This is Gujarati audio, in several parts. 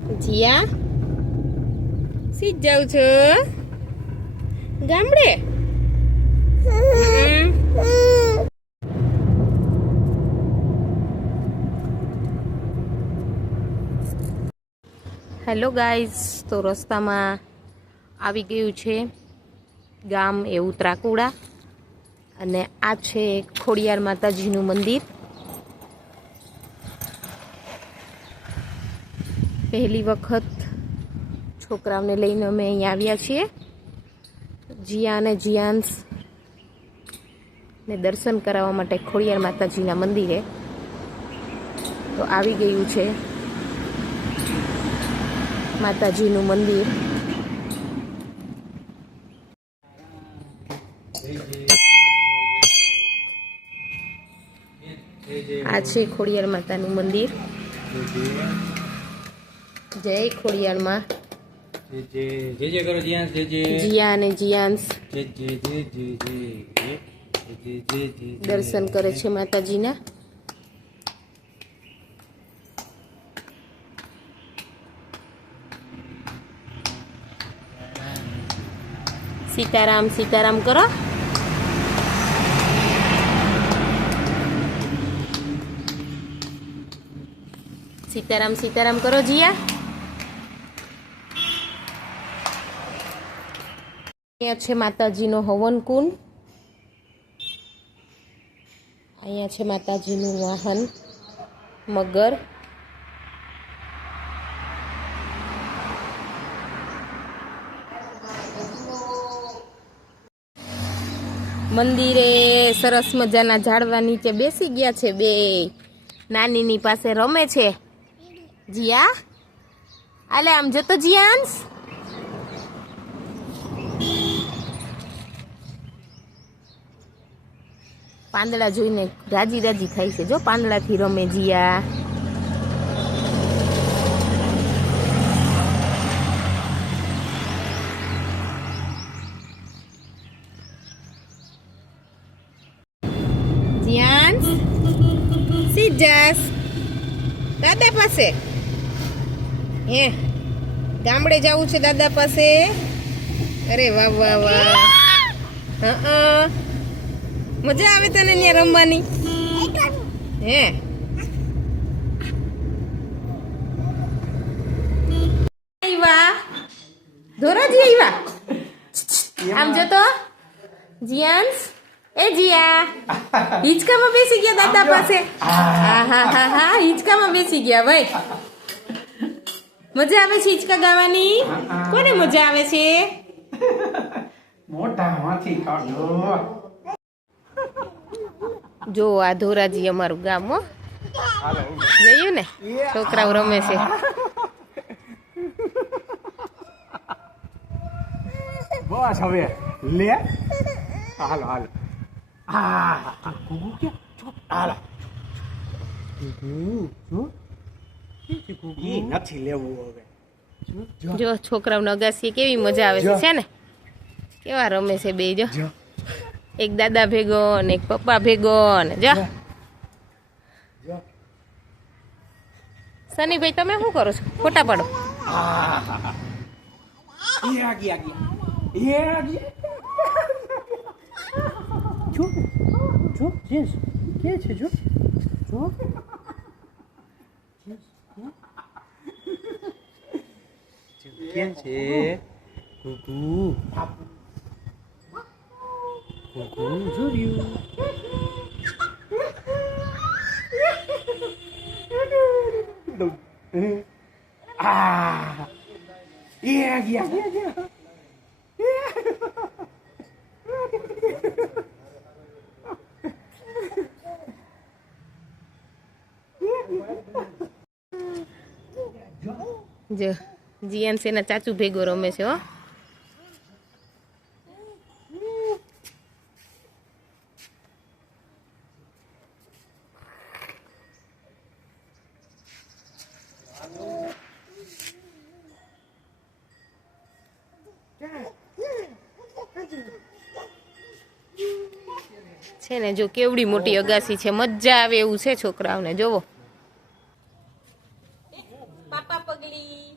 જીયા સીધ જાઉં છો ગામડે? હેલો ગાઈઝ, તો રસ્તામાં આવી ગયું છે ગામ એવું ત્રાકુડા, અને આ છે ખોડિયાર માતાજીનું મંદિર. પહેલી વખત છોકરાઓને લઈને અમે અહીંયા આવ્યા છીએ. જીયા અને જીયાંશ ને દર્શન કરાવવા માટે ખોડિયાર માતાજીના મંદિરે તો આવી ગયું છે માતાજીનું મંદિર. આ છે ખોડિયાર માતાનું મંદિર. જય ખોડિયાર માં. જીયા અને જીયાંશ દર્શન કરે છે માતાજીના. સીતારામ સીતારામ કરો. સીતારામ સીતારામ કરો જીયા. અહીંયા છે માતાજીનો હવન કુંડ. અહીંયા છે માતાજીનું વાહન મગર. મંદિરે સરસ મજાના ઝાડવા નીચે બેસી ગયા છે બે. નાનીની પાસે રમે છે. જીયા આલે આમ જતો જીયાંશ. પાંદડા જોઈને રાજી રાજી થાય છે. જો પાંદડાથી રમે જીયા. જીયાંશ સીજાસ દાદા પાસે. હે ગામડે જવું છે દાદા પાસે? અરે વાહ વાહ વાહ. હા મજા આવે તને ત્યાં રમવાની? હે આવ્યા ધોરાજી આવ્યા. આમ જો તો જીયાંશ. એ જીયા હિંચકામાં બેસી ગયા દાદા પાસે. હા હા હા હા હિંચકામાં બેસી ગયા ભાઈ. મજા આવે છે હિંચકા ગાવાની? કોને મજા આવે છે? મોટામાંથી કાઢો. જો આ ધોરાજી અમારું ગામ. હો જોયું ને, છોકરાઓ રમે છે. બસ હવે લે. હાલો હાલો. હાલો નથી લેવું હવે. જો છોકરાઓને અગાસી કેવી મજા આવે છે ને, કેવા રમે છે બે. જો એક દાદા ભેગો ને એક પપ્પા ભેગો ને. જો સનીભાઈ તમે શું કરો છો? ફોટા પાડો. કેમ છે કુકુ? કુકુ જોયું. જો જીયાંશ એના ચાચુ ભેગો રમે છે. હો છે ને, જો કેવડી મોટી અગાસી છે. મજા આવે એવું છે છોકરાઓને. જોવો પાપા પગલી.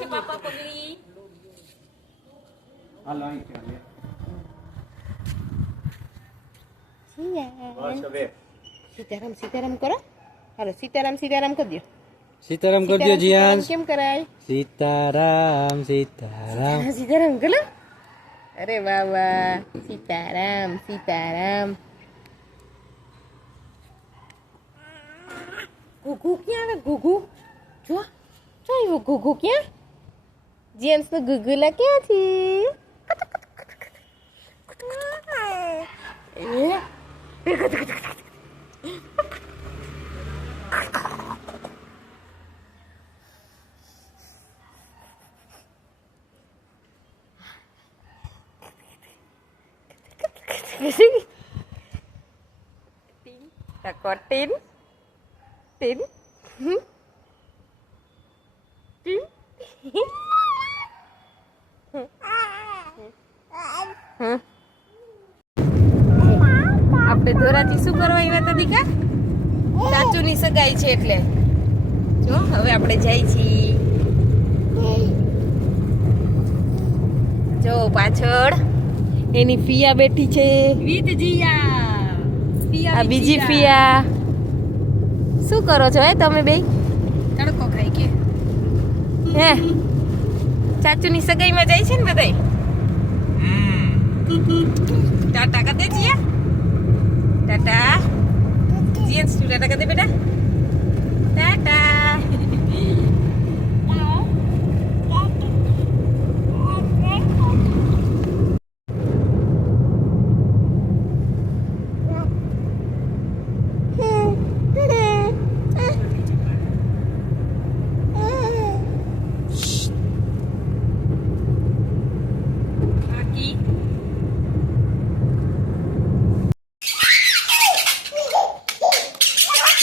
પછી પાપા પગડી હાલો અહીં ચાલે જીયાન બસ હવે સીતારામ સીતારામ કરો હાલો સીતારામ સીતારામ કરી દો સીતારામ કરજો સીતારામ જીયાન કેમ કરાય સીતારામ સીતારામ સીતારામ કરો અરે વાહ વાહ સીતારામ સીતારામ ઘુઘુ ક્યાં આવે ઘુઘુ જો જો આવ્યો ઘુઘુ ક્યાં જેન્ટ્સ નો ઘુઘુલા ક્યાંથી Takut tin tin tin આપણે ધોરાજી શું કરવા આવ્યા હતા દીકા ચાચુની સગાઈ છે એટલે જો હવે આપણે જાય છીએ જો પાછળ એની ફિયા બેઠી છે વિથ જીયા આ બીજી ફિયા શું કરો છો હે તમે બે તડકો ખાઈ કે હે ચાચુની સગાઈમાં જાય છે ને બધાય ટાટા કદે જીયા ટાટા જીએન્સ તું ટાટા કદે બેટા ટાટા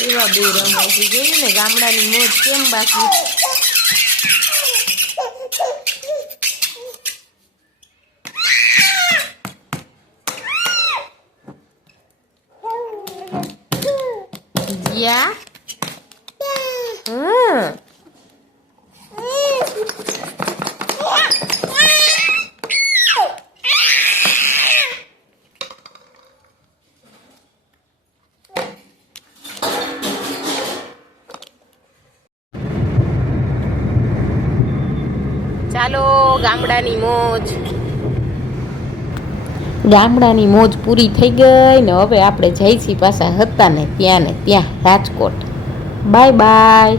એવા બે રમે છે જોયું ને ગામડાની મોજ કેમ બાકી જીયા ચાલો ગામડાની મોજ પૂરી થઈ ગઈ ને હવે આપણે જઈશી પાછા હતા ને ત્યાં રાજકોટ બાય બાય